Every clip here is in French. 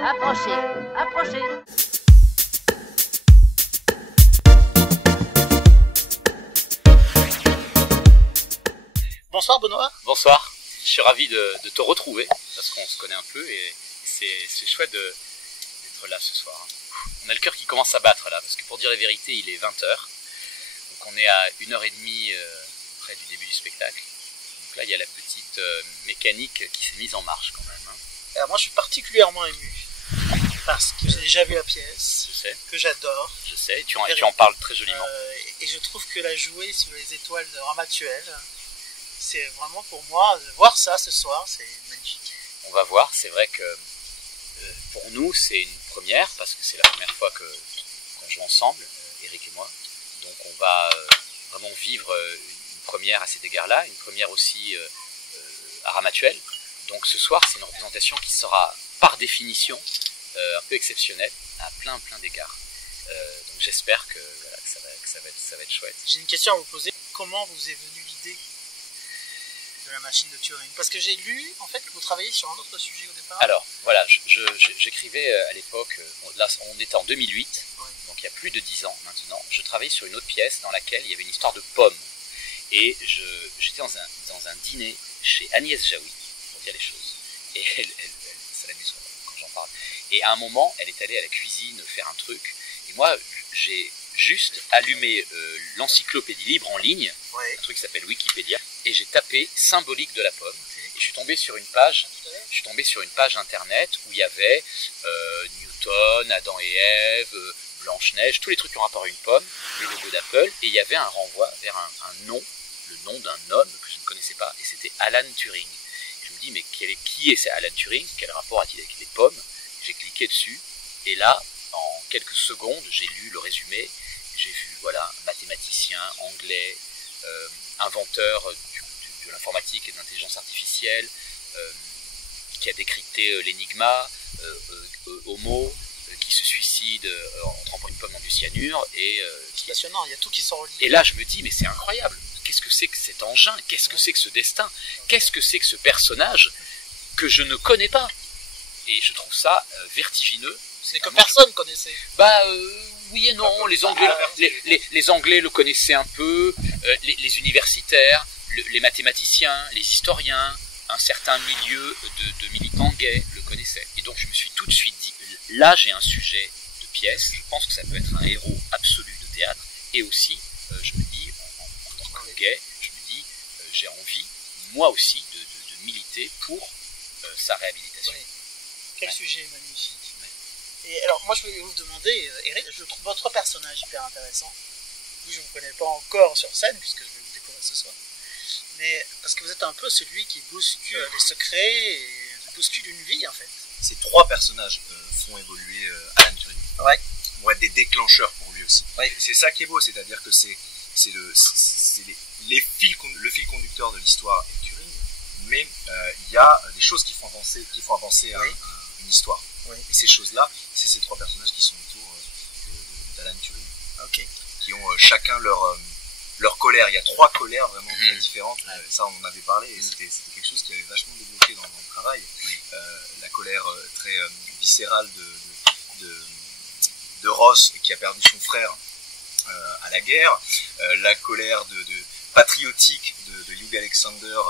Approchez, approchez. Bonsoir Benoît. Bonsoir, je suis ravi de te retrouver, parce qu'on se connaît un peu et c'est chouette d'être là ce soir. On a le cœur qui commence à battre là, parce que pour dire la vérité, il est 20h, donc on est à 1h30 près du début du spectacle. Donc là, il y a la petite mécanique qui s'est mise en marche quand même. Alors moi je suis particulièrement ému, parce que j'ai déjà vu la pièce, Je sais, que j'adore. je sais, tu en parles très joliment. Et je trouve que la jouer sous les étoiles de Ramatuel, c'est vraiment pour moi, de voir ça ce soir, c'est magnifique. On va voir, c'est vrai que pour nous c'est une première, parce que c'est la première fois qu'on joue ensemble, Eric et moi. Donc on va vraiment vivre une première à cet égard-là, une première aussi à Ramatuel. Donc ce soir c'est une représentation qui sera par définition un peu exceptionnelle à plein d'égards. Donc j'espère que, voilà, que ça va être chouette. J'ai une question à vous poser, comment vous est venue l'idée de la machine de Turing? Parce que j'ai lu en fait que vous travailliez sur un autre sujet au départ. Alors voilà, j'écrivais à l'époque, là on était en 2008, Oui. donc il y a plus de 10 ans maintenant, je travaillais sur une autre pièce dans laquelle il y avait une histoire de pommes. Et j'étais dans un dîner chez Agnès Jaoui, pour dire les choses. Et ça l'amuse quand j'en parle. Et à un moment, elle est allée à la cuisine faire un truc, et moi j'ai juste allumé l'encyclopédie libre en ligne, Ouais. un truc qui s'appelle Wikipédia, et j'ai tapé symbolique de la pomme, et je suis tombé sur une page internet où il y avait Newton, Adam et Ève, Blanche-Neige, tous les trucs qui ont rapport à une pomme, les logos d'Apple, et il y avait un renvoi vers un nom, le nom d'un homme que je ne connaissais pas, et c'était Alan Turing. Et je me dis, mais qui est ce Alan Turing? Quel rapport a-t-il avec les pommes? J'ai cliqué dessus, et là, en quelques secondes, j'ai lu le résumé, j'ai vu, voilà, mathématicien, anglais, inventeur de l'informatique et de l'intelligence artificielle, qui a décrypté l'énigma, Homo, qui se suicide en trempant une pomme dans du cyanure, et C'est passionnant, il y a tout qui s'en relie. là je me dis, mais c'est incroyable, qu'est-ce que c'est que cet engin, qu'est-ce que c'est que ce destin, qu'est-ce que c'est que ce personnage que je ne connais pas, et je trouve ça vertigineux. C'est que personne connaissait. Bah oui et non, les Anglais le connaissaient un peu, les universitaires, les mathématiciens, les historiens, un certain milieu de militants gays le connaissaient. Et donc je me suis tout de suite dit, là j'ai un sujet de pièce, je pense que ça peut être un héros absolu de théâtre, et aussi je me dis, en tant que gay, je me dis, j'ai envie moi aussi de militer pour sa réhabilitation. Oui. Quel sujet magnifique. Et alors moi je voulais vous demander, Eric, je trouve votre personnage hyper intéressant. Vous, je ne vous connais pas encore sur scène, puisque je vais vous découvrir ce soir. Mais parce que vous êtes un peu celui qui bouscule les secrets et bouscule une vie en fait. Ces trois personnages font évoluer Alan Turing. Ouais. Vont être des déclencheurs pour lui aussi. Ouais. C'est ça qui est beau, c'est-à-dire que c'est le fil conducteur de l'histoire est Turing, mais il y a des choses qui font avancer Oui. une histoire. Oui. Et ces choses-là, c'est ces trois personnages qui sont autour d'Alan Turing, Ok. qui ont chacun leur colère. Il y a trois colères vraiment très différentes. Ça, on en avait parlé, et c'était quelque chose qui avait vachement développé dans le travail. La colère très viscérale de Ross, qui a perdu son frère à la guerre, la colère patriotique de Hugh Alexander,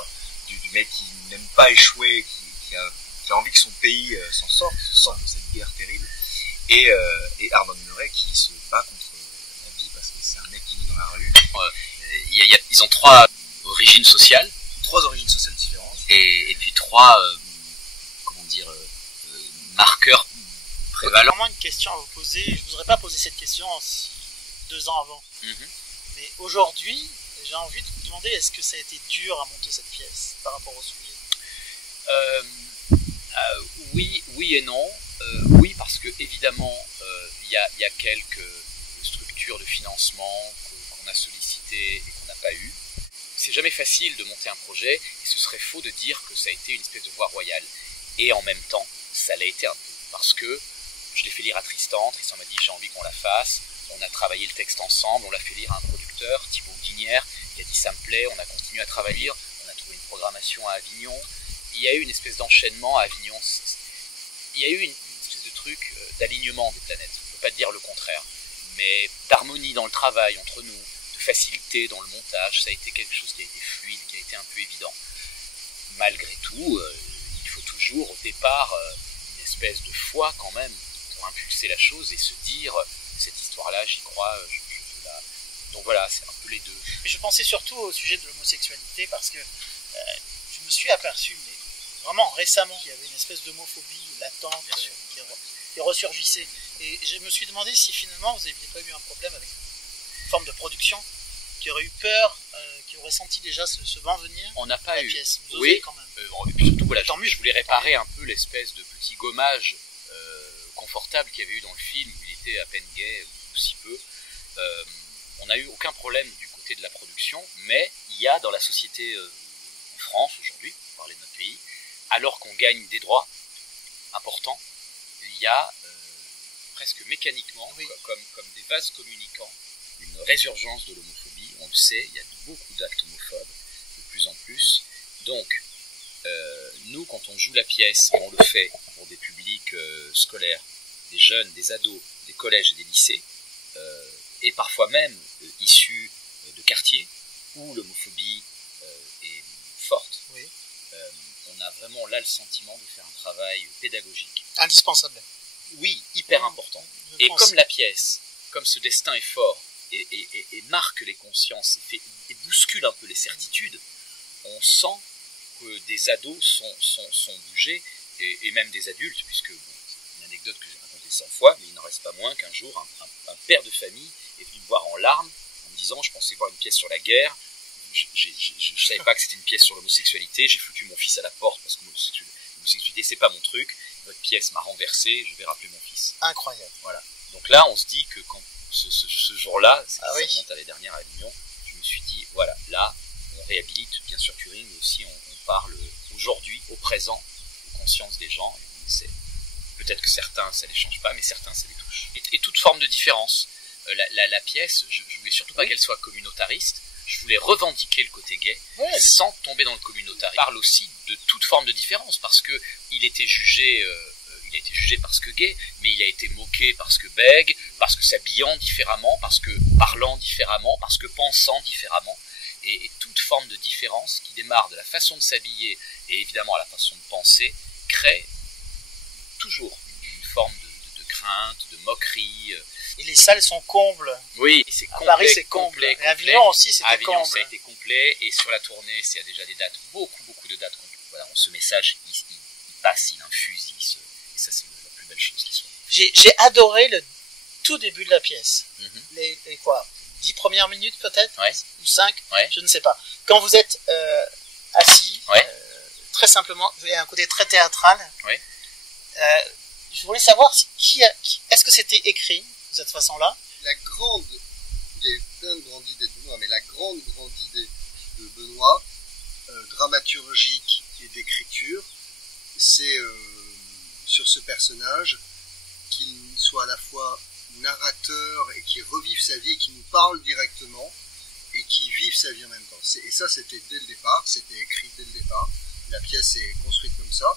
du mec qui n'aime pas échouer, qui a envie que son pays s'en sorte de cette guerre terrible, et Arnold Murray qui se bat contre la vie parce que c'est un mec qui vit dans la rue. Ils ont trois origines sociales, Différentes. et puis trois marqueurs J'ai prévalents. vraiment une question à vous poser. Je ne vous aurais pas posé cette question 2 ans avant. Mais aujourd'hui, j'ai envie de vous demander, est-ce que ça a été dur à monter cette pièce par rapport au sujet? Oui et non. Oui, parce que évidemment, il y a quelques structures de financement qu'on a sollicitées et qu'on n'a pas eues. C'est jamais facile de monter un projet, et ce serait faux de dire que ça a été une espèce de voie royale. Et en même temps, ça l'a été un peu, parce que je l'ai fait lire à Tristan m'a dit j'ai envie qu'on la fasse, on a travaillé le texte ensemble, on l'a fait lire à un producteur, Thibaut Guinière, il a dit ça me plaît, on a continué à travailler, on a trouvé une programmation à Avignon, il y a eu une espèce d'enchaînement à Avignon, il y a eu une espèce truc d'alignement des planètes. On ne peut pas dire le contraire. Mais d'harmonie dans le travail entre nous, de facilité dans le montage, ça a été quelque chose qui a été fluide, qui a été un peu évident. Malgré tout, il faut toujours au départ une espèce de foi quand même pour impulser la chose et se dire cette histoire-là, j'y crois, je peux la... Donc voilà, c'est un peu les deux. Mais je pensais surtout au sujet de l'homosexualité parce que je me suis aperçu, mais vraiment récemment, qu'il y avait une espèce d'homophobie latente qui ressurgissait. Et je me suis demandé si finalement vous n'aviez pas eu un problème avec une forme de production qui aurait eu peur, qui aurait senti déjà ce vent venir. On n'a pas eu. Pièce. Vous oui, quand même. Et puis surtout, voilà, je voulais réparer un peu l'espèce de petit gommage confortable qu'il y avait eu dans le film où il était à peine gay ou si peu. On n'a eu aucun problème du côté de la production, mais il y a dans la société en France aujourd'hui, pour parler de notre pays, alors qu'on gagne des droits importants, il y a presque mécaniquement, comme des vases communicants, une résurgence de l'homophobie. On le sait, il y a beaucoup d'actes homophobes, de plus en plus. Donc, nous, quand on joue la pièce, on le fait pour des publics scolaires, des jeunes, des ados, des collèges et des lycées, et parfois même issus de quartiers où l'homophobie est forte. Oui. On a vraiment là le sentiment de faire un travail pédagogique. Indispensable. Oui, hyper important. Et comme la pièce, comme ce destin est fort et marque les consciences et bouscule un peu les certitudes, on sent que des ados sont bougés et même des adultes, puisque bon, une anecdote que j'ai racontée 100 fois, mais il n'en reste pas moins qu'un jour un père de famille est venu me voir en larmes en me disant je pensais voir une pièce sur la guerre, je savais pas que c'était une pièce sur l'homosexualité, j'ai foutu mon fils à la porte parce que l'homosexualité c'est pas mon truc, votre pièce m'a renversé, je vais rappeler mon fils. Incroyable. Voilà. Donc là on se dit que quand ce jour-là, ça remonte à la dernière réunion, je me suis dit voilà, là on réhabilite bien sûr Turing, mais aussi on parle aujourd'hui, au présent, aux consciences des gens, et on essaie. Peut-être que certains ça les change pas, mais certains ça les touche. Et toute forme de différence. La pièce, je voulais surtout pas qu'elle soit communautariste, je voulais revendiquer le côté gay, sans tomber dans le communautarisme. Il parle aussi de toute forme de différence, parce que il était jugé parce que gay, mais il a été moqué parce que bègue, parce que s'habillant différemment, parce que parlant différemment, parce que pensant différemment, et toute forme de différence qui démarre de la façon de s'habiller et évidemment à la façon de penser, crée toujours une forme de crainte, de moquerie. Et les salles sont combles. Oui, c'est complet. À Paris, c'est complet. Et à Avignon aussi, c'était comble. À Avignon, ça a été complet. Et sur la tournée, il y a déjà des dates, beaucoup de dates. Voilà, ce message, il passe, il infuse. Et ça, c'est la plus belle chose qui soit. J'ai adoré le tout début de la pièce. Les 10 premières minutes peut-être, ou 5, je ne sais pas. Quand vous êtes assis, très simplement, vous avez un côté très théâtral. Je voulais savoir est-ce que c'était écrit de cette façon-là? Il y a eu plein de grandes idées de Benoît, mais la grande idée de Benoît, dramaturgique et d'écriture, c'est sur ce personnage qu'il soit à la fois narrateur et qui revive sa vie, et qui nous parle directement et qui vive sa vie en même temps. Et ça, c'était dès le départ, c'était écrit dès le départ. La pièce est construite comme ça.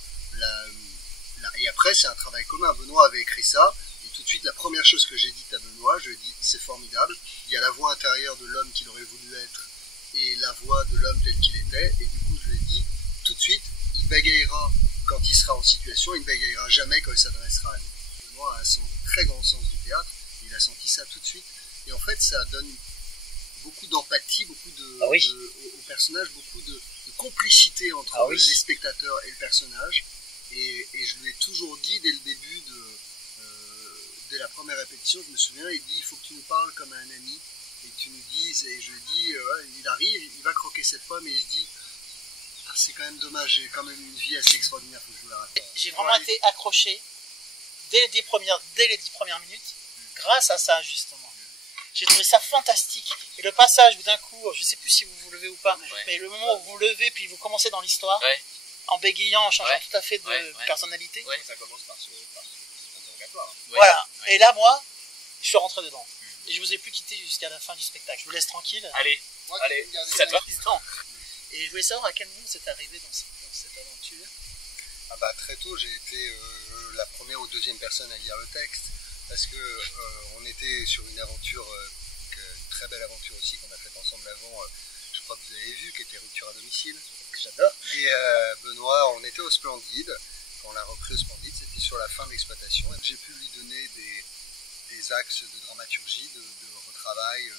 Et après, c'est un travail commun. Benoît avait écrit ça, et tout de suite, la première chose que j'ai dite à Benoît, je lui ai dit, c'est formidable. Il y a la voix intérieure de l'homme qu'il aurait voulu être, et la voix de l'homme tel qu'il était. Et du coup, je lui ai dit, tout de suite, il bégayera quand il sera en situation, il ne bégayera jamais quand il s'adressera à nous. Benoît a un très grand sens du théâtre, il a senti ça tout de suite. Et en fait, ça donne beaucoup d'empathie, au personnage, beaucoup de complicité entre les spectateurs et le personnage. Et je lui ai toujours dit dès le début, dès la première répétition, je me souviens, il dit il faut que tu nous parles comme un ami et que tu nous dises, et je lui dis il arrive, il va croquer cette pomme et il se dit c'est quand même dommage, j'ai quand même une vie assez extraordinaire, faut que je vous la raconte. J'ai vraiment été accroché dès les 10 premières minutes grâce à ça justement. J'ai trouvé ça fantastique. Et le passage où d'un coup, je sais plus si vous vous levez ou pas, mais le moment où vous vous levez puis vous commencez dans l'histoire, en bégayant, en changeant tout à fait de personnalité. Ça commence par ce interrogatoire. Voilà. Et là, moi, je suis rentré dedans. Et je vous ai plus quitté jusqu'à la fin du spectacle. Je vous laisse tranquille. Allez, ça te va? Et je voulais savoir à quel moment vous êtes arrivé dans cette aventure. Très tôt, j'ai été la première deuxième personne à lire le texte, parce que on était sur une aventure, une très belle aventure aussi qu'on a faite ensemble avant, je crois que vous avez vu, qui était Rupture à domicile, que j'adore. Et Benoît, on était au Splendide, quand on l'a repris au Splendide, c'était sur la fin de l'exploitation. J'ai pu lui donner des axes de dramaturgie, de retravail,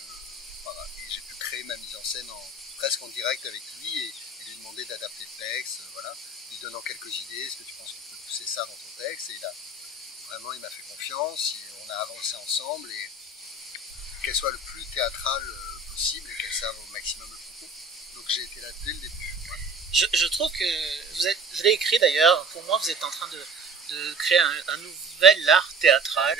voilà. Et j'ai pu créer ma mise en scène presque en direct avec lui et lui demander d'adapter le texte, voilà, lui donnant quelques idées, est-ce que tu penses qu'on peut pousser ça dans ton texte? Et il m'a fait confiance, et on a avancé ensemble, et qu'elle soit le plus théâtrale possible et qu'elle serve au maximum le propos. Donc j'ai été là dès le début. Ouais. Je trouve que je l'ai écrit d'ailleurs, pour moi vous êtes en train de créer un nouvel art théâtral,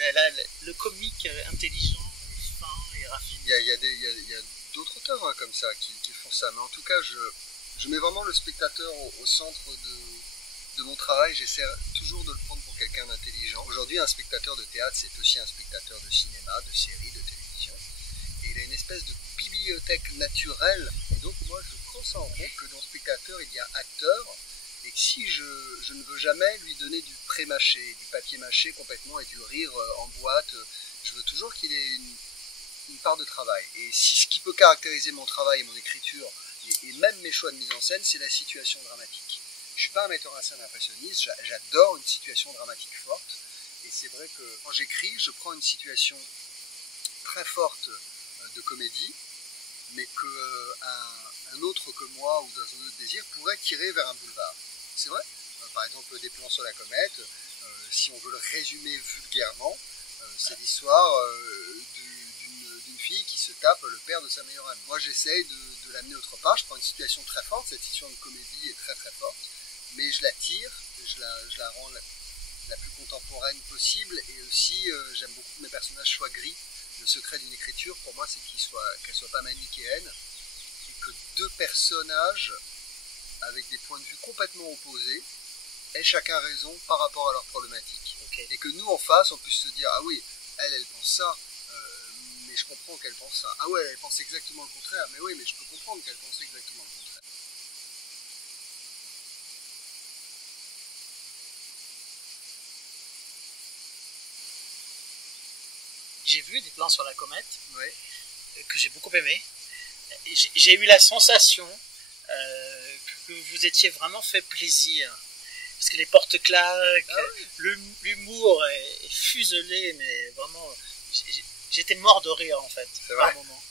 le comique intelligent, fin et raffiné. Il y a d'autres auteurs comme ça qui font ça, mais en tout cas je mets vraiment le spectateur au centre de mon travail. J'essaie toujours de le prendre pour quelqu'un d'intelligent. Aujourd'hui, un spectateur de théâtre, c'est aussi un spectateur de cinéma, de série, de télévision, et il a une espèce de bibliothèque naturelle. Et donc moi je prends ça en compte, que dans le spectateur il y a acteur, et que si je ne veux jamais lui donner du pré-mâché, du papier mâché complètement et du rire en boîte, je veux toujours qu'il ait une part de travail. Et si ce qui peut caractériser mon travail et mon écriture, et même mes choix de mise en scène, c'est la situation dramatique. Je suis pas un metteur en scène impressionniste, j'adore une situation dramatique forte, et c'est vrai que quand j'écris, je prends une situation très forte de comédie, mais qu'un autre que moi ou dans un autre désir pourrait tirer vers un boulevard. C'est vrai. Par exemple, Des plans sur la comète, si on veut le résumer vulgairement, c'est l'histoire d'une fille qui se tape le père de sa meilleure amie. Moi, j'essaye de l'amener autre part. Je prends une situation très forte, cette situation de comédie est très très forte, mais je la tire, je la rends la plus contemporaine possible, et aussi j'aime beaucoup que mes personnages soient gris. Le secret d'une écriture, pour moi, c'est qu'elle soit pas manichéenne, et que deux personnages avec des points de vue complètement opposés aient chacun raison par rapport à leur problématique. Okay. Et que nous, en face, on puisse se dire, ah oui, elle pense ça, mais je comprends qu'elle pense ça. Ah ouais, elle pense exactement le contraire, mais oui, mais je peux comprendre qu'elle pense exactement le contraire. J'ai vu Des plans sur la comète, ouais, que j'ai beaucoup aimé. J'ai eu la sensation que vous étiez vraiment fait plaisir. Parce que les portes claquent, l'humour est fuselé, mais vraiment, j'étais mort de rire en fait, par un moment.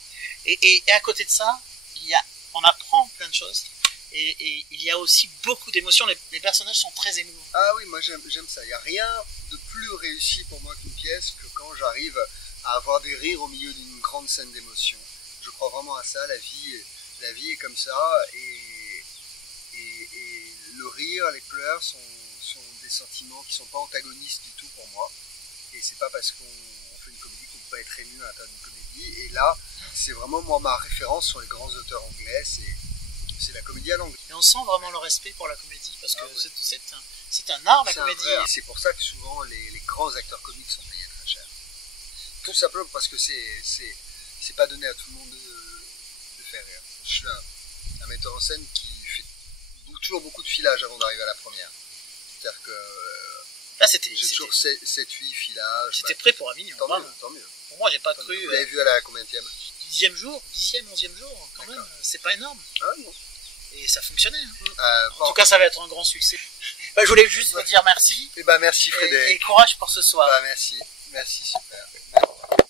Et à côté de ça, on apprend plein de choses. Et il y a aussi beaucoup d'émotions. Les personnages sont très émouvants. Ah oui, moi j'aime ça. Il n'y a rien de plus réussi pour moi qu'une pièce que quand j'arrive à avoir des rires au milieu d'une grande scène d'émotion. Je crois vraiment à ça. La vie est comme ça. Et le rire, les pleurs sont des sentiments qui ne sont pas antagonistes du tout pour moi. Et c'est pas parce qu'on fait une comédie qu'on ne peut pas être ému à l'intérieur d'une comédie. Et là, c'est vraiment moi ma référence sur les grands auteurs anglais. C'est la comédie à l'anglais. Et on sent vraiment le respect pour la comédie, parce que c'est un art, la comédie. C'est pour ça que souvent les grands acteurs comiques sont payés très cher. Tout simplement parce que c'est pas donné à tout le monde de faire rire. Je suis un metteur en scène qui fait toujours beaucoup de filage avant d'arriver à la première. C'est-à-dire que là, j'ai toujours 7-8 filages. C'était prêt pour Avignon. Tant mieux. Pour moi, j'ai pas cru. Vous l'avez vu à la combienième? 10e jour, 10e, 11e jour, quand même, c'est pas énorme. Ah non. Et ça fonctionnait. En tout cas, ça va être un grand succès. Je voulais juste vous dire merci. Et merci Frédéric. Et courage pour ce soir. Merci super. Merci.